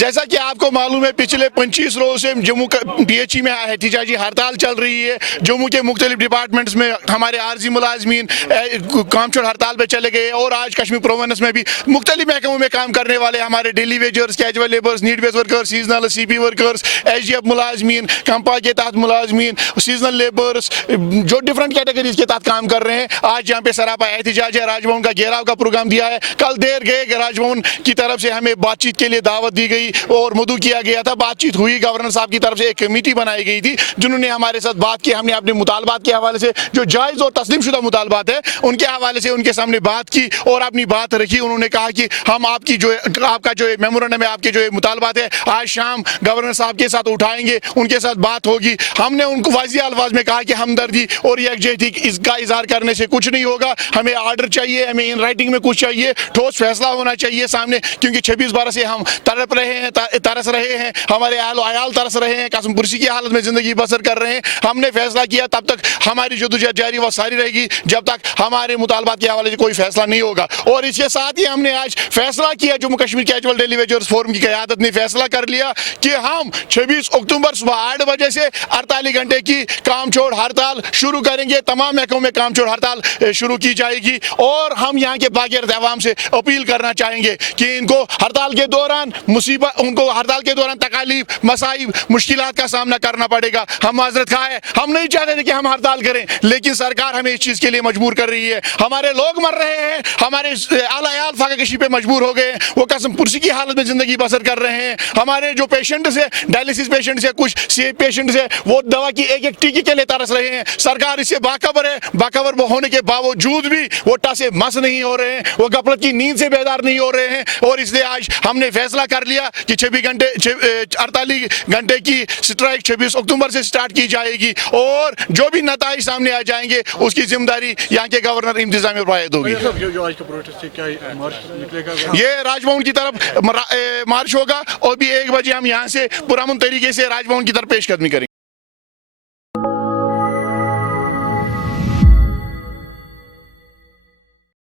जैसा कि आपको मालूम है पिछले 25 रोज से जम्मू PHE में एहतिजाजी हड़ताल चल रही है। जम्मू के मुख्तलिफ डिपार्टमेंट्स में हमारे आर्जी मुलाजमीन काम छोड़ हड़ताल पे चले गए और आज कश्मीर प्रोविंस में भी मुख्तलिफ महकमों में काम करने वाले हमारे daily wagers, casual labours, need base workers, seasonal CP workers, SGF मुलाजमीन, कंपा के तहत मुलाजमीन, सीजनल लेबर्स जो डिफरेंट कैटेगरीज के तहत काम कर रहे हैं, आज यहाँ पे सरापा एहतिजाज है। राजभवन का घेराव का प्रोग्राम दिया है। कल देर गए राजभवन की तरफ से हमें बातचीत के लिए दावत दी गई और मदऊ किया गया था। बातचीत हुई, गवर्नर साहब की तरफ से एक कमेटी बनाई गई थी जिन्होंने हमारे साथ बात की। हमने अपने मुतालबात के हवाले से जो जायज़ और तस्लीम शुदा मुतालबात है उनके हवाले से उनके सामने बात की और अपनी बात रखी। उन्होंने कहा कि हम आपकी जो आपका जो मेमोरेंडम है, आपके जो मुतालबात है, आज शाम गवर्नर साहब के साथ उठाएंगे, उनके साथ बात होगी। हमने उनको वाज़िह अल्फाज में कहा कि हमदर्दी और यकजहती इसका इजहार करने से कुछ नहीं होगा। हमें आर्डर चाहिए, हमें इन राइटिंग में कुछ चाहिए, ठोस फैसला होना चाहिए सामने, क्योंकि 26 बरस से हम तड़प रहे हैं, तरस रहे हैं, हमारे आयाल तरस रहे हैं, कसम पुरसी की हालत में जिंदगी बसर कर रहे हैं। हमने फैसला किया तब तक हमारी जदोजहद जारी व सारी रहेगी जब तक हमारे मुतालबात के हवाले से कोई फैसला नहीं होगा। और इसके साथ ही हमने आज फैसला किया, Jammu Kashmir casual daily wagers forum की क़यादत ने फैसला कर लिया कि हम 26 अक्टूबर सुबह 8 बजे से 48 घंटे की काम छोड़ हड़ताल शुरू करेंगे। तमाम महकमों में काम छोड़ हड़ताल शुरू की जाएगी और हम यहाँ के बागिरद अवाम से अपील करना चाहेंगे कि इनको हड़ताल के दौरान हड़ताल के दौरान तकालीफ, मसाइब, मुश्किलात का सामना करना पड़ेगा। हम माजरत खा है, हम नहीं चाहते थे कि हम हड़ताल करें, लेकिन सरकार हमें इस चीज़ के लिए मजबूर कर रही है। हमारे लोग मर रहे हैं, हमारे आला फाका कशी पे मजबूर हो गए, वो कसम पुरसी की हालत में जिंदगी बसर कर रहे हैं। हमारे जो पेशेंट्स है, डायलिसिस पेशेंट्स है, कुछ CA पेशेंट्स है, वो दवा की एक एक टीके के लिए तरस रहे हैं। सरकार इससे बाखबर है, बाखबर होने के बावजूद भी वो टा से मस नहीं हो रहे हैं, वो गफलत की नींद से बेदार नहीं हो रहे हैं। और इसलिए आज हमने फैसला कर लिया कि 48 घंटे की स्ट्राइक 26 अक्टूबर से स्टार्ट की जाएगी और जो भी नताइज सामने आ जाएंगे उसकी जिम्मेदारी यहाँ के गवर्नर इंतजाम में वायद होगी। ये राजभवन की तरफ मार्च होगा और भी 1 बजे हम यहाँ से पुरअमन तरीके से राजभवन की तरफ पेशकदमी करेंगे।